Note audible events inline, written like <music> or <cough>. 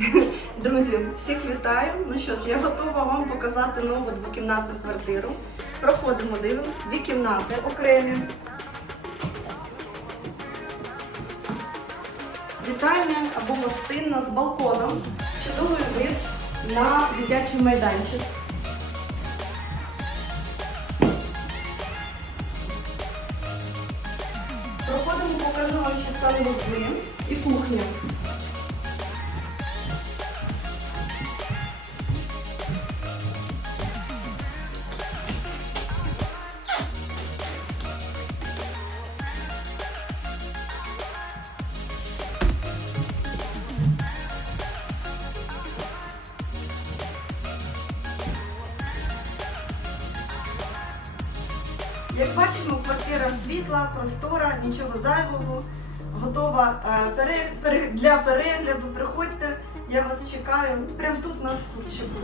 <laughs> Друзі, всіх вітаю. Ну що ж, я готова вам показати нову двокімнатну квартиру. Проходимо, дивимось. Дві кімнати окремі. Вітальня або гостинна з балконом. Чудовий вид на дитячий майданчик. Проходимо, покажу вам ще санвузли і кухню. Як бачимо, квартира світла, простора, нічого зайвого, готова е, для перегляду. Приходьте, я вас чекаю. Прямо тут на стульчику.